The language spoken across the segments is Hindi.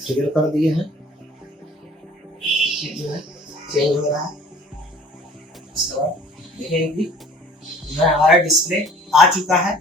कॉन्फ़िगर कर दिए हैं। ये जो है चेंज हो रहा है। इसके बाद देखेंगे कि जो है हमारा डिस्प्ले आ चुका है।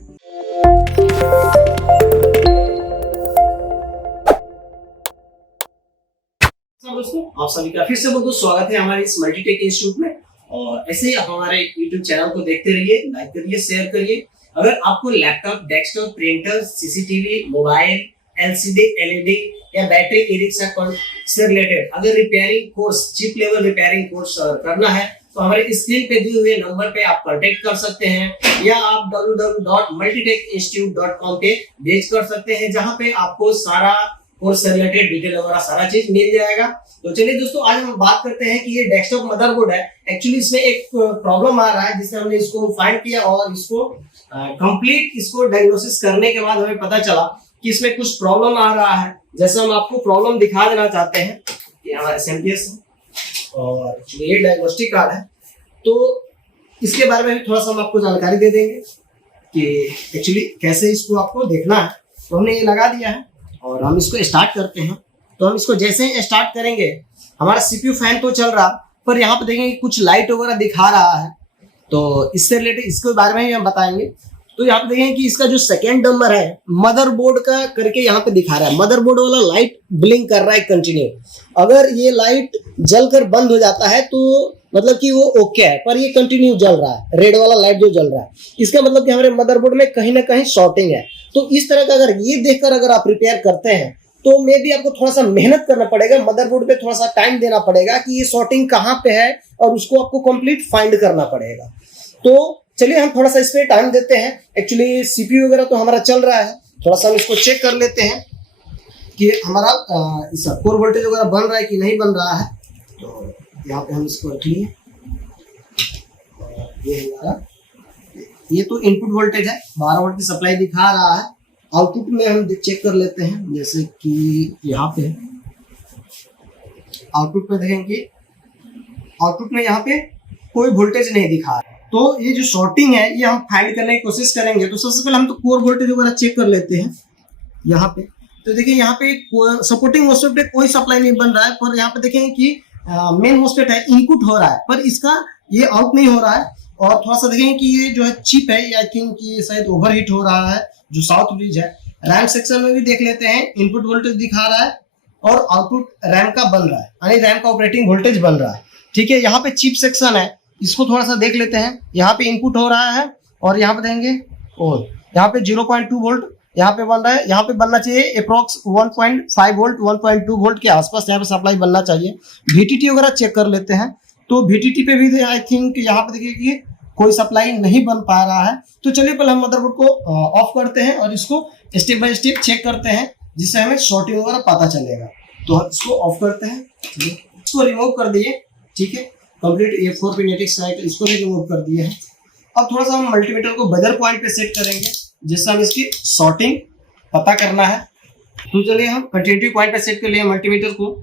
दोस्तों आप सभी का फिर से बहुत बहुत स्वागत है हमारे इस मल्टीटेक इंस्टीट्यूट में। और ऐसे ही आप हमारे YouTube चैनल को देखते रहिए, लाइक करिए, शेयर करिए। अगर आपको laptop, desktop, printer, CCTV, mobile, LCD, LED या बैटरी इरिक्सा से रिलेटेड अगर repairing course, chip level repairing course करना है तो हमारे स्क्रीन पे दिए हुए नंबर पे आप कांटेक्ट कर सकते हैं, या आप www.multitecinstitute.com पे विजिट कर सकते हैं, जहां पे आपको सारा कोर्स से रिलेटेड डिटेल वगैरह सारा चीज मिल जाएगा। तो चलिए दोस्तों, आज हम बात करते हैं कि ये डेस्कटॉप मदरबोर्ड है। एक्चुअली इसमें एक प्रॉब्लम आ रहा है जिससे हमने इसको फाइंड किया और इसको कंप्लीट इसको डायग्नोसिस करने के बाद हमें पता चला कि इसमें कुछ प्रॉब्लम आ रहा है। जैसे हम आपको प्रॉब्लम दिखा देना चाहते हैं कि हमारा SMPS है और ये डायग्नोस्टिक कार्ड है, तो इसके बारे में भी थोड़ा सा हम आपको जानकारी दे देंगे कि एक्चुअली कैसे इसको आपको देखना है। तो हमने ये लगा दिया है और हम इसको स्टार्ट करते हैं। तो हम इसको जैसे ही स्टार्ट करेंगे, हमारा CPU फैन तो चल रहा, पर यहाँ पे देखेंगे कुछ लाइट वगैरह दिखा रहा है। तो इससे रिलेटेड इसके बारे में ही हम बताएंगे। तो यहाँ पे देखेंगे कि इसका जो सेकेंड नंबर है मदरबोर्ड का करके यहाँ पे दिखा रहा है। मदरबोर्ड वाला लाइट ब्लिंक कर रहा है कंटिन्यू। अगर ये लाइट जलकर बंद हो जाता है तो मतलब कि वो ओके है, पर ये कंटिन्यू जल रहा है, रेड वाला लाइट जो जल रहा है, इसका मतलब कि हमारे मदरबोर्ड में कहीं ना कहीं शॉर्टिंग है। तो इस तरह का अगर ये देखकर अगर आप रिपेयर करते हैं तो मे भी आपको थोड़ा सा मेहनत करना पड़ेगा, मदरबोर्ड पे थोड़ा सा टाइम देना पड़ेगा कि ये शॉर्टिंग कहाँ पे है और उसको आपको कंप्लीट फाइंड करना पड़ेगा। तो चलिए हम थोड़ा सा इस पे टाइम देते हैं। एक्चुअली CPU वगैरह तो हमारा चल रहा है, थोड़ा सा हम इसको चेक कर लेते हैं कि हमारा इसका कोर वोल्टेज वगैरह बन रहा है कि नहीं बन रहा है। तो यहाँ पे हम इसको रख लिए। ये हमारा ये तो इनपुट वोल्टेज है, 12 वोल्ट की सप्लाई दिखा रहा है। आउटपुट में हम चेक कर लेते हैं, जैसे कि यहाँ पे आउटपुट में देखेंगे कि आउटपुट में यहाँ पे कोई वोल्टेज नहीं दिखा रहा है। तो ये जो शॉर्टिंग है ये हम फाइंड करने की कोशिश करेंगे। तो सबसे पहले हम तो कोर वोल्टेज वगैरह चेक कर लेते हैं यहाँ पे। तो देखिए यहाँ पे सपोर्टिंग मोस्फेट पे कोई सप्लाई नहीं बन रहा है, पर यहाँ पे देखेंगे कि मेन मोस्फेट है, इनपुट हो रहा है, पर इसका ये आउट नहीं हो रहा है। और थोड़ा सा देखेंगे कि ये जो है चिप है, आई थिंक ये शायद ओवरहीट हो रहा है, जो साउथ ब्रिज है। रैम सेक्शन में भी देख लेते हैं, इनपुट वोल्टेज दिखा रहा है और आउटपुट रैम का बन रहा है, यानी रैम का ऑपरेटिंग वोल्टेज बन रहा है। ठीक है, यहाँ पे चिप सेक्शन है, इसको थोड़ा सा देख लेते हैं। यहाँ पे इनपुट हो रहा है और यहाँ पे देंगे और यहाँ पे 0.2 वोल्ट यहाँ पे बन रहा है। यहाँ पे बनना चाहिए अप्रोक्स 1.5 वोल्ट 1.2 वोल्ट के आसपास यहाँ पे सप्लाई बनना चाहिए। VTT वगैरह चेक कर लेते हैं। तो VTT पे भी आई थिंक यहाँ पे देखिए कि कोई सप्लाई नहीं बन पा रहा है। तो चलिए पहले हम मदरबोर्ड को ऑफ करते हैं और इसको स्टेप बाय स्टेप चेक करते हैं, जिससे हमें शॉर्टिंग वगैरह पता चलेगा। तो हम इसको ऑफ करते हैं, इसको रिमूव कर दिए। ठीक है, कंप्लीट ये 4 पिन ATX साइकिल इसको भी रिमूव कर दिए हैं। अब थोड़ा सा हम मल्टीमीटर को बजर पॉइंट पे सेट करेंगे, जिससे हम इसकी शॉर्टिंग पता करना है। तो चलिए हम कंटिन्यूटी पॉइंट पे सेट कर लिए मल्टीमीटर को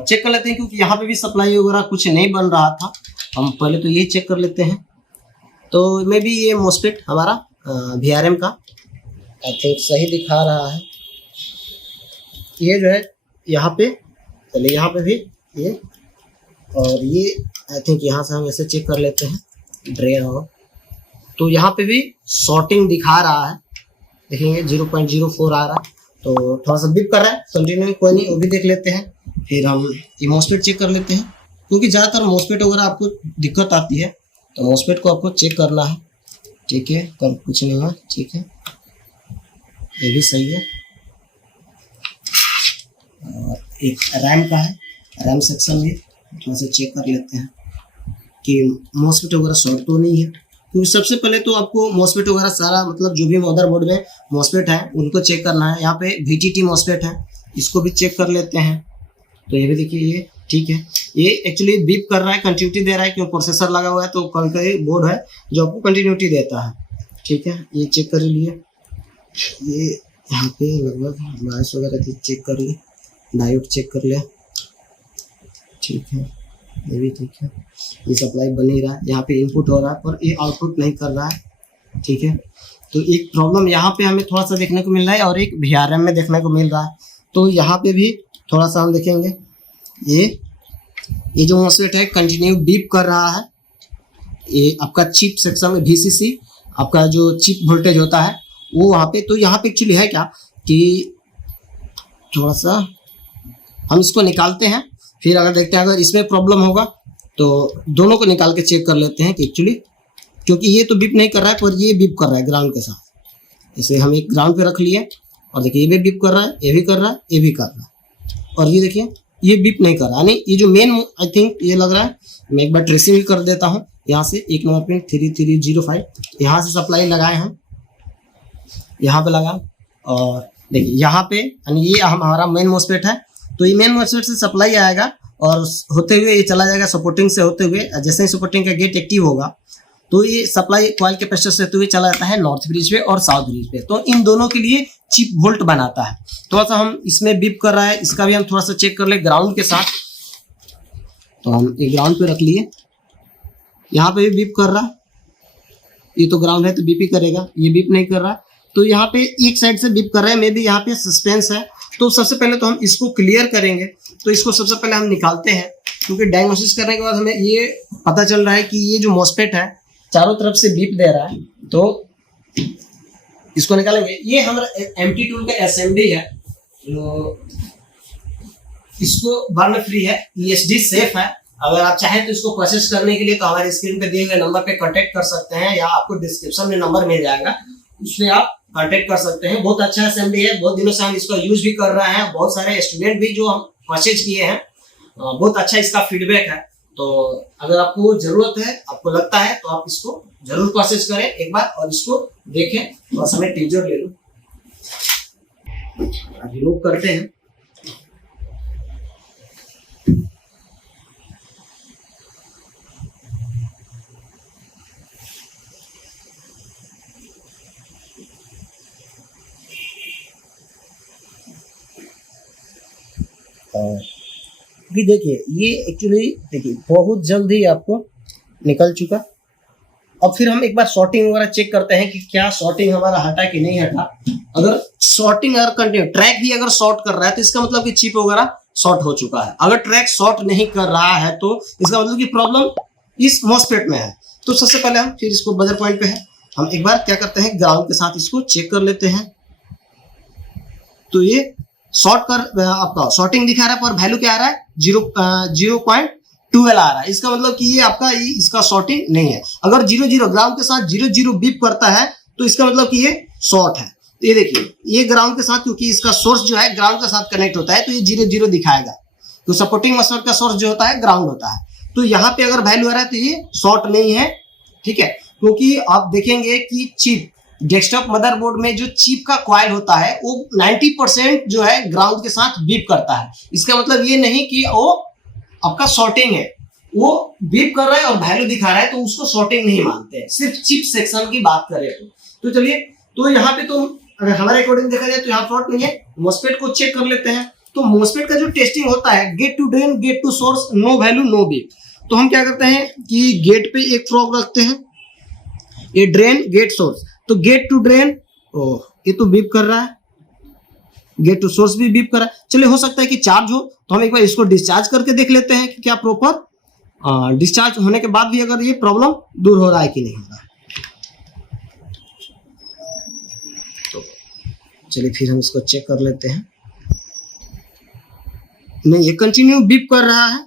चेक कर लेते हैं, क्योंकि यहाँ पे भी सप्लाई वगैरह कुछ नहीं बन रहा था। हम पहले तो ये चेक कर लेते हैं। तो मे बी ये मोस्फेट हमारा VRM का आई थिंक सही दिखा रहा है। ये जो है यहाँ पे, चलिए यहाँ पे भी ये, और ये आई थिंक यहाँ से हम ऐसे चेक कर लेते हैं ड्रेन हो। तो यहाँ पे भी शॉर्टिंग दिखा रहा है, देखेंगे 0.04 आ रहा है। तो थोड़ा सा बिप कर रहा है, कंटिन्यू कोई नहीं, वो भी देख लेते हैं। फिर हम ये मोस्फेट चेक कर लेते हैं, क्योंकि ज़्यादातर मोस्फेट वगैरह आपको दिक्कत आती है, तो मोस्फेट को आपको चेक करना है। ठीक है, कल कुछ नहीं हुआ। ठीक है, ये भी सही है। और एक रैम का है, रैम सेक्शन में थोड़ा सा चेक कर लेते हैं कि मोस्फेट वगैरह शॉर्ट तो नहीं है। क्योंकि सबसे पहले तो आपको मोस्फेट वगैरह सारा, मतलब जो भी मदरबोर्ड में मोस्फेट है उनको चेक करना है। यहाँ पे VTT मोस्फेट है, इसको भी चेक कर लेते हैं। तो ये भी देखिए, ये ठीक है। ये एक्चुअली बीप कर रहा है, कंटिन्यूटी दे रहा है, क्यों प्रोसेसर लगा हुआ है। तो कल का ये बोर्ड है जो आपको कंटिन्यूटी देता है। ठीक है, ये चेक कर लिए। ये यहाँ पे लगभग बायस वगैरह थी, चेक कर लिए। डायोड चेक कर लिया। ठीक है, ये भी ठीक है। ये सप्लाई बन ही रहा है, यहाँ पे इनपुट हो रहा है पर ये आउटपुट नहीं कर रहा है। ठीक है, तो एक प्रॉब्लम यहाँ पे हमें थोड़ा सा देखने को मिल रहा है और एक VRM में देखने को मिल रहा है। तो यहाँ पे भी थोड़ा सा हम देखेंगे, ये जो मॉस्फेट है कंटिन्यू बीप कर रहा है। ये आपका चिप सेक्शन में VCC आपका जो चिप वोल्टेज होता है वो वहाँ पे, तो यहाँ पे एक्चुअली है क्या कि थोड़ा सा हम इसको निकालते हैं, फिर अगर देखते हैं अगर इसमें प्रॉब्लम होगा तो दोनों को निकाल के चेक कर लेते हैं कि एक्चुअली, क्योंकि ये तो बीप नहीं कर रहा है पर ये बीप कर रहा है ग्राउंड के साथ। इसे हम एक ग्राउंड पे रख लिए और देखिए ये भी बीप कर रहा है, ये भी कर रहा है, ये भी कर रहा है, और ये देखिए ये बीप नहीं कर रहा है। ये जो मेन आई थिंक ये लग रहा है, मैं एक बार ट्रेसिंग कर देता हूँ। यहाँ से 1 नंबर पिन 3305 यहाँ से सप्लाई लगाए हैं, यहाँ पे लगा, और देखिए यहाँ पे यानी ये हमारा मेन मॉस्फेट है। तो ये मेन मॉस्फेट से सप्लाई आएगा और होते हुए ये चला जाएगा सपोर्टिंग से होते हुए। जैसे ही सपोर्टिंग का गेट एक्टिव होगा तो ये सप्लाई कॉइल कैपेसिटर से होते हुए चला जाता है नॉर्थ ब्रिज पे और साउथ ब्रिज पे। तो इन दोनों के लिए चिप वोल्ट बनाता है। थोड़ा सा हम इसमें बीप कर रहा है, इसका भी हम थोड़ा सा चेक कर ले ग्राउंड के साथ। तो हम एक ग्राउंड पे रख लिए, यहाँ पे भी बीप कर रहा है, ये तो ग्राउंड है तो बीप ही करेगा, ये बीप नहीं कर रहा है। तो यहाँ पे एक साइड से बीप कर रहा है, मे भी यहाँ पे सस्पेंस है। तो सबसे पहले तो हम इसको क्लियर करेंगे। तो इसको सबसे पहले हम निकालते हैं, क्योंकि डायग्नोसिस करने के बाद हमें ये पता चल रहा है कि ये जो मॉस्फेट है चारों तरफ से बीप दे रहा है। तो इसको निकालेंगे। ये हमारा एमटी टूल का एसएमडी है, जो इसको बर्न फ्री है, ESD सेफ है। अगर आप चाहें तो इसको परचेस करने के लिए तो हमारे स्क्रीन पे दिए हुए नंबर पे कांटेक्ट कर सकते हैं, या आपको डिस्क्रिप्शन में नंबर मिल जाएगा, उसमें आप कांटेक्ट कर सकते हैं। बहुत अच्छा एसएमडी है, बहुत दिनों से हम इसको यूज भी कर रहे हैं। बहुत सारे स्टूडेंट भी जो हम परचेज किए हैं, बहुत अच्छा इसका फीडबैक है। तो अगर आपको जरूरत है, आपको लगता है, तो आप इसको जरूर परचेज करें एक बार और इसको देखें। बस हमें टीजर ले लो, रिमूव करते हैं। भी देखिए ये एक्चुअली देखिए बहुत जल्दी आपको निकल चुका। अब फिर हम एक बार सॉर्टिंग वगैरह चेक करते हैं कि क्या सॉर्टिंग हमारा हटा कि नहीं हटा। अगर सॉर्टिंग अगर कंटिन्यू, ट्रैक भी अगर शॉर्ट कर रहा है तो इसका मतलब कि चिप वगैरह शॉर्ट हो चुका है। अगर ट्रैक शॉर्ट नहीं कर रहा है तो इसका मतलब कि प्रॉब्लम इस मॉस्फेट में है। तो सबसे पहले हम फिर इसको बजर पॉइंट पे है, हम एक बार क्या करते हैं ग्राउंड के साथ इसको चेक कर लेते हैं। तो ये शॉर्ट कर आपका शॉर्टिंग दिखा रहा है, पर वैल्यू क्या आ रहा है 0.12 आ रहा है। इसका मतलब कि ये आपका इसका शॉर्टिंग नहीं है। अगर 0 ग्राउंड के साथ 0 बीप करता है तो इसका मतलब कि ये शॉर्ट है। तो ये देखिए ये ग्राउंड के साथ, क्योंकि इसका सोर्स जो है ग्राउंड के साथ कनेक्ट होता है तो ये 0 दिखाएगा। तो सपोर्टिंग मॉस्फेट का सोर्स जो होता है ग्राउंड होता है। तो यहाँ पे अगर वैल्यू आ रहा है तो ये शॉर्ट नहीं है, ठीक है। क्योंकि आप देखेंगे कि चिप डेस्कटॉप मदरबोर्ड में जो चिप का कॉइल होता है वो 90% जो है ग्राउंड के साथ बीप करता है। इसका मतलब ये नहीं कि वो आपका शॉर्टिंग है, वो बीप कर रहा है और वैल्यू दिखा रहा है तो उसको शॉर्टिंग नहीं मानते हैं। सिर्फ चिप सेक्शन की बात करें तो चलिए, तो यहाँ पे तो अगर हमारे अकॉर्डिंग देखा जाए तो यहाँ शॉर्ट नहीं है। मॉस्फेट को चेक कर लेते हैं। तो मॉस्फेट का जो टेस्टिंग होता है gate to drain, gate to source, no value no beep. तो हम क्या करते हैं कि गेट पे एक फ्रॉग रखते हैं, ये ड्रेन गेट सोर्स। तो गेट टू ड्रेन, ये तो बीप कर रहा है, गेट टू सोर्स भी बीप कर रहा है। चलिए हो सकता है कि चार्ज हो, तो हम एक बार इसको डिस्चार्ज करके देख लेते हैं कि क्या प्रॉपर डिस्चार्ज होने के बाद भी अगर ये प्रॉब्लम दूर हो रहा है कि नहीं हो रहा है। तो चलिए फिर हम इसको चेक कर लेते हैं। नहीं, ये कंटिन्यू बीप कर रहा है।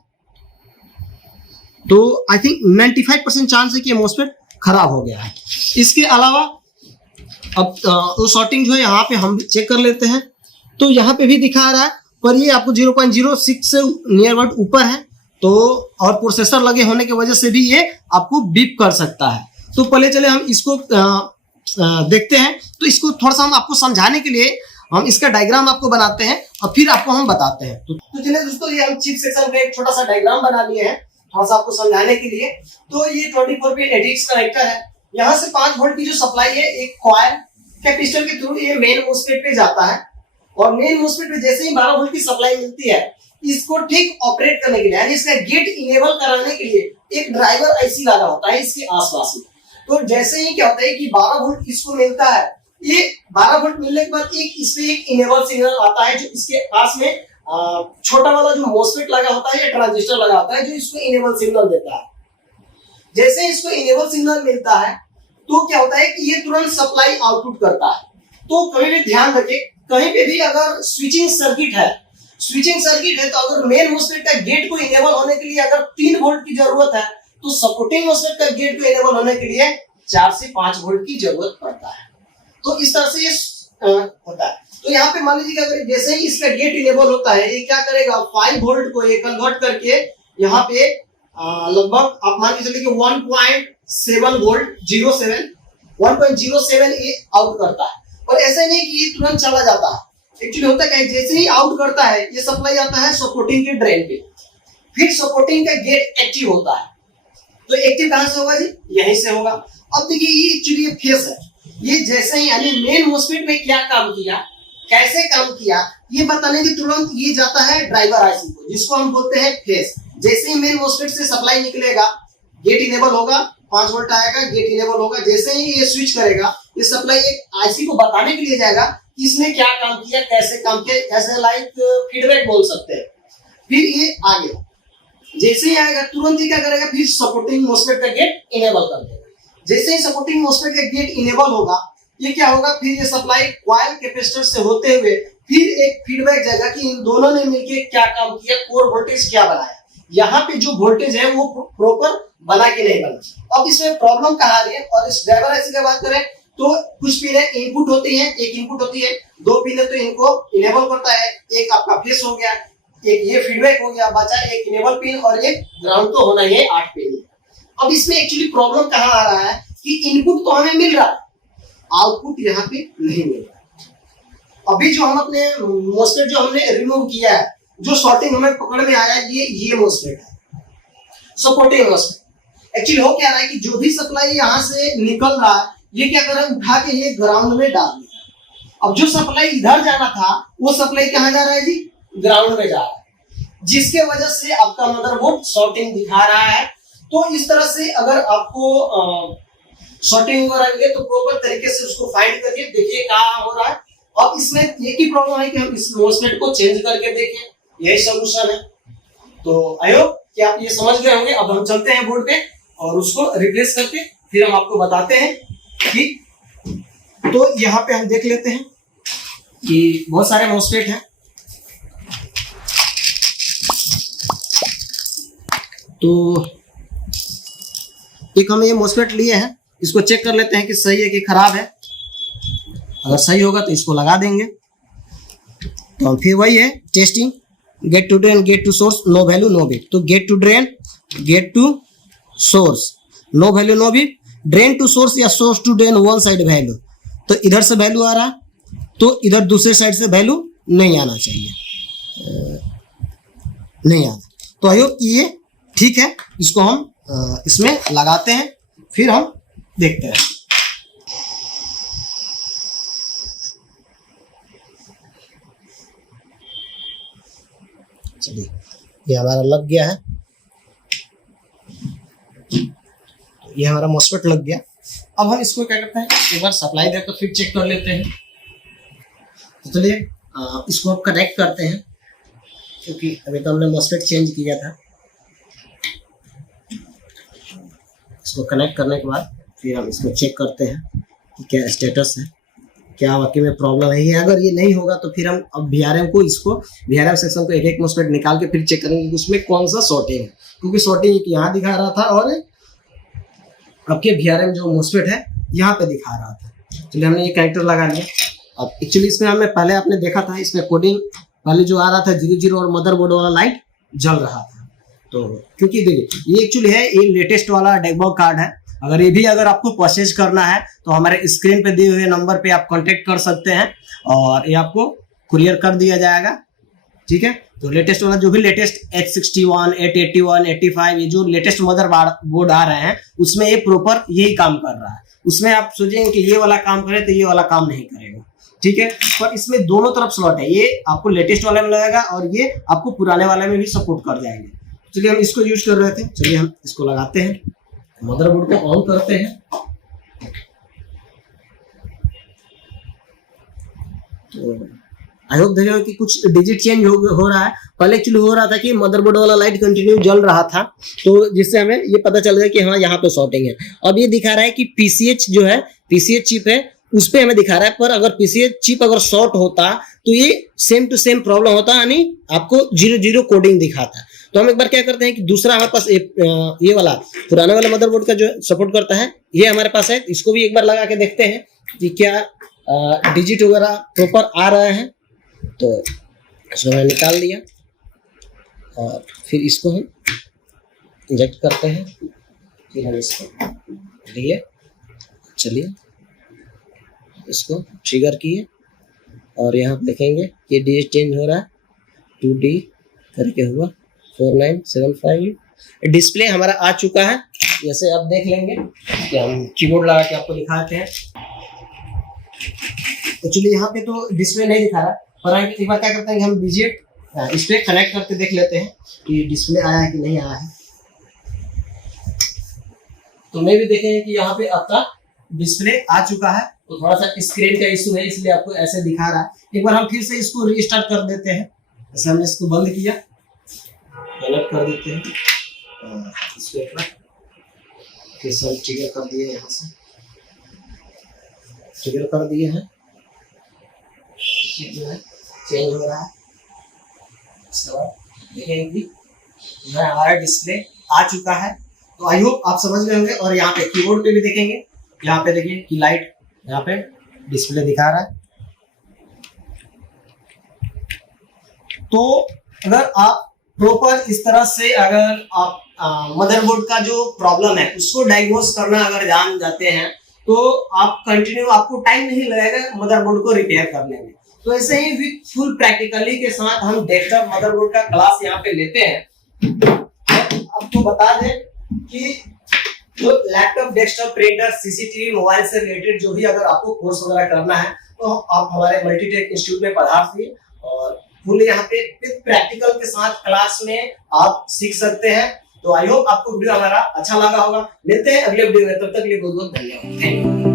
तो आई थिंक 95% चांस है कि मॉस्फेट खराब हो गया है। इसके अलावा अब वो शॉर्टिंग जो है यहाँ पे हम चेक कर लेते हैं। तो यहाँ पे भी दिखा रहा है, पर ये आपको 0.06 से नियर अबाउट ऊपर है। तो और प्रोसेसर लगे होने की वजह से भी ये आपको बीप कर सकता है। तो पहले चले हम इसको देखते हैं। तो इसको थोड़ा सा हम आपको समझाने के लिए हम इसका डायग्राम आपको बनाते हैं और फिर आपको हम बताते हैं। तो चलिए दोस्तों, ये हम चिप सेक्शन का एक छोटा सा डायग्राम बना लिए हैं थोड़ा सा आपको समझाने के लिए। तो ये 24 पिन ATX कनेक्टर है। यहाँ से 5 वोल्ट की जो सप्लाई है एक कॉइल कैपेसिटर के थ्रू ये मेन मॉस्फेट पे जाता है, और मेन मॉस्फेट पे जैसे ही 12 वोल्ट की सप्लाई मिलती है, इसको ठीक ऑपरेट करने के लिए यानी इसका गेट इनेबल कराने के लिए एक ड्राइवर IC लगा होता है इसके आसपास में। तो जैसे ही क्या होता है कि 12 वोल्ट इसको मिलता है, ये 12 वोल्ट मिलने के बाद एक इससे एक इनेबल सिग्नल आता है जो इसके पास में छोटा वाला जो मोस्फेट लगा होता है या ट्रांजिस्टर लगा होता है जो इसको इनेबल सिग्नल देता है। जैसे इसको इनेबल सिग्नल मिलता है तो क्या होता है कि ये तुरंत सप्लाई आउटपुट करता है। तो कभी भी ध्यान रखिए, कहीं पे भी अगर स्विचिंग सर्किट है तो अगर मेन मोस्फेट का गेट को इनेबल होने के लिए अगर 3 वोल्ट की जरूरत है तो सपोर्टिंग मोस्फेट का गेट को इनेबल होने के लिए 4 से 5 वोल्ट की जरूरत पड़ता है। तो इस तरह से ये होता है। तो यहाँ पे मान लीजिए कि अगर जैसे ही इसका गेट इनेबल होता है, ये क्या करेगा, 5 वोल्ट को ये कन्वर्ट करके यहाँ पे लगभग आप मान के चलिए कि 1.7 वोल्ट 1.07 ये आउट करता है। और ऐसा नहीं कि ये तुरंत चला जाता है, एक्चुअली होता क्या है, जैसे ही आउट करता है ये सप्लाई आता है सपोर्टिंग के ड्रेन पे, फिर सपोर्टिंग का गेट एक्टिव होता है। तो एक्टिव कहां से होगा जी, यहीं से होगा। अब देखिए ये एक्चुअली ये फेस है, ये जैसे ही यानी मेन मोस्फेट में क्या काम किया, कैसे काम किया, ये बताने के तुरंत ये जाता है ड्राइवर आईसी को, जिसको हम बोलते हैं फेस। जैसे ही मेन मोस्फेट से सप्लाई निकलेगा, गेट इनेबल होगा, 5 वोल्ट आएगा, गेट इनेबल होगा, जैसे ही ये स्विच करेगा ये सप्लाई एक आईसी को बताने के लिए जाएगा कि इसने क्या काम किया, कैसे काम किया, ऐसे लाइक फीडबैक बोल सकते हैं। फिर ये आ गया, जैसे ही आएगा तुरंत ही क्या करेगा, फिर सपोर्टिंग मोस्फेट का गेट इनेबल कर देगा। जैसे ही सपोर्टिंग मोस्फेट का गेट इनेबल होगा, ये क्या होगा, फिर ये सप्लाई कॉइल कैपेसिटर से होते हुए फिर एक फीडबैक जाएगा कि इन दोनों ने मिलकर क्या काम किया, कोर वोल्टेज क्या बनाया, यहाँ पे जो वोल्टेज है वो प्रॉपर बना कि नहीं बना। अब इसमें प्रॉब्लम कहाँ आ रही है, और इस ड्राइवर आईसी की बात करें तो कुछ पिने इनपुट होती है, एक इनपुट होती है, 2 पिने तो इनको इनेबल करता है, एक आपका फेस हो गया, एक ये फीडबैक हो गया, बचा एक इनेबल पिन और एक ग्राउंड तो होना ही है, 8 पिन। अब इसमें एक्चुअली प्रॉब्लम कहाँ आ रहा है कि इनपुट तो हमें मिल रहा है, आउटपुट यहाँ पे नहीं मिल रहा। अभी जो हम अपने मोस्फेट जो हमने रिमूव किया है, जो शॉर्टिंग हमें पकड़ में आया, ये मोस्फेट है, सपोर्टिंग मोस्फेट। एक्चुअली हो क्या रहा है कि जो भी सप्लाई यहाँ से निकल रहा है, ये क्या कर रहा है, उठा के ये ग्राउंड में डाल दिया। अब जो सप्लाई इधर जाना था वो सप्लाई कहाँ जा रहा है जी, ग्राउंड में जा रहा है, जिसके वजह से आपका मदरबोर्ड शॉर्टिंग दिखा रहा है। तो इस तरह से अगर आपको शॉर्टिंग वगैरह तो प्रॉपर तरीके से उसको फाइंड करके देखिए कहाँ हो रहा है। अब इसमें एक ही प्रॉब्लम है कि हम इस मोस्फेट को चेंज करके देखें, यही सोल्यूशन है। तो आई होप कि आप ये समझ गए होंगे। अब हम चलते हैं बोर्ड पे और उसको रिप्लेस करके फिर हम आपको बताते हैं कि, तो यहाँ पे हम देख लेते हैं कि बहुत सारे मोस्फेट हैं। तो एक हम ये मोस्फेट लिए हैं, इसको चेक कर लेते हैं कि सही है कि खराब है। अगर सही होगा तो इसको लगा देंगे। तो फिर वही है testing, gate to drain, gate to source, no value no bit. तो gate to drain, gate to source, no value no bit, drain to source या source to drain one side value. तो इधर से वैल्यू आ रहा, तो इधर दूसरे साइड से वैल्यू नहीं आना चाहिए, नहीं आना। तो आई होप ये ठीक है। इसको हम इसमें लगाते हैं, फिर हम देखते हैं। चलिए, ये हमारा लग गया है, ये हमारा मोस्फेट लग गया। अब हम इसको क्या करते हैं, एक बार सप्लाई देकर फिर चेक कर लेते हैं। तो चलिए इसको अब कनेक्ट करते हैं, क्योंकि अभी तो हमने मोस्फेट चेंज किया था। इसको कनेक्ट करने के बाद फिर हम इसको चेक करते हैं कि क्या स्टेटस है, क्या वाकई में प्रॉब्लम है। अगर ये नहीं होगा तो फिर हम अब VRM को, इसको VRM सेक्शन को एक एक मोस्फेट निकाल के फिर चेक करेंगे कि उसमें कौन सा शॉर्टिंग है, क्योंकि शॉर्टिंग यहाँ दिखा रहा था और आपके VRM जो मोस्फेट है यहाँ पे दिखा रहा था। चलिए हमने ये कनेक्टर लगा लिया। अब एक्चुअली इसमें हमें पहले आपने देखा था, इसमें कोडिंग पहले जो आ रहा था 00 और मदरबोर्ड वाला लाइट जल रहा था। तो क्योंकि देखिए ये एक्चुअली है, ये लेटेस्ट वाला डेकबॉक्स कार्ड है। अगर ये भी अगर आपको परचेज करना है तो हमारे स्क्रीन पे दिए हुए नंबर पे आप कांटेक्ट कर सकते हैं और ये आपको कुरियर कर दिया जाएगा, ठीक है। तो लेटेस्ट वाला जो भी लेटेस्ट 861, 881, 85 ये जो लेटेस्ट मदर बोर्ड आ रहे हैं उसमें ये प्रॉपर यही काम कर रहा है। उसमें आप सोचेंगे कि ये वाला काम करे तो ये वाला काम नहीं करेगा, ठीक है। पर इसमें दोनों तरफ स्लॉट है, ये आपको लेटेस्ट वाले में लगेगा और ये आपको पुराने वाले में भी सपोर्ट कर जाएंगे। चलिए हम इसको यूज कर रहे थे, चलिए हम इसको लगाते हैं, मदरबोर्ड को ऑन करते हैं। तो आई होप देखे कि कुछ डिजिट चेंज हो रहा है। पहले एक्चुअली हो रहा था कि मदरबोर्ड वाला लाइट कंटिन्यू जल रहा था, तो जिससे हमें ये पता चल गया कि हाँ यहाँ पे शॉर्टिंग है। अब ये दिखा रहा है कि पीसीएच जो है, पीसीएच चिप है, उस पे हमें दिखा रहा है, पर अगर पीसीएच चिप अगर शॉर्ट होता तो ये सेम टू सेम प्रॉब्लम होता, यानी आपको 0 कोडिंग दिखाता। तो हम एक बार क्या करते हैं कि दूसरा हमारे पास ये वाला पुराना वाला मदरबोर्ड का जो सपोर्ट करता है, ये हमारे पास है, इसको भी एक बार लगा के देखते हैं कि क्या डिजिट वगैरह प्रॉपर आ रहे हैं। तो इसको मैंने निकाल दिया और फिर इसको हम इंजेक्ट करते हैं, फिर हम इसको लिए, चलिए इसको ट्रिगर किए और यहाँ देखेंगे कि डिजिट चेंज हो रहा है, 2D करके हुआ 4975। डिस्प्ले हमारा आ चुका है, जैसे आप देख लेंगे कि हम कीबोर्ड लगा के आपको दिखाते हैं। एक्चुअली यहाँ पे तो डिस्प्ले नहीं दिखा रहा, पर एक बार क्या करते हैं कि हम डिजिट इस पे कनेक्ट करके देख लेते हैं कि डिस्प्ले आया है कि नहीं आया है। तो मैं भी देखेंगे कि यहाँ पे आपका डिस्प्ले आ चुका है। तो थोड़ा सा स्क्रीन का इशू है, इसलिए आपको ऐसे दिखा रहा है। एक बार हम फिर से इसको रीस्टार्ट कर देते हैं, जैसे हमने इसको बंद किया, कनेक्ट कर देते हैं इसको एक बार, फिर से ट्रिगर कर दिए, यहाँ से ट्रिगर कर दिए हैं, जो है चेंज हो रहा है। उसके बाद देखेंगे कि हमारा डिस्प्ले आ चुका है। तो आई होप आप समझ गए होंगे। और यहाँ पे कीबोर्ड पे भी देखेंगे, यहाँ पे देखिए कि लाइट यहाँ पे डिस्प्ले दिखा रहा है। तो अगर आप प्रॉपर इस तरह से अगर आप मदरबोर्ड का जो प्रॉब्लम है उसको डायग्नोस करना अगर जान जाते हैं, तो आप कंटिन्यू, आपको टाइम नहीं लगेगा मदरबोर्ड को रिपेयर करने में। तो ऐसे ही विद फुल प्रैक्टिकली के साथ हम डेस्कटॉप मदरबोर्ड का क्लास यहाँ पे लेते हैं। आपको बता दें कि जो laptop, desktop, printer, CCTV, mobile से रिलेटेड जो भी अगर आपको कोर्स वगैरह करना है, तो आप हमारे मल्टीटेक इंस्टीट्यूट में पधारिए और फुल यहाँ पे प्रैक्टिकल के साथ क्लास में आप सीख सकते हैं। तो आई होप आपको वीडियो हमारा अच्छा लगा होगा। मिलते हैं अगले वीडियो में, तब तक के लिए बहुत बहुत धन्यवाद। Thank you.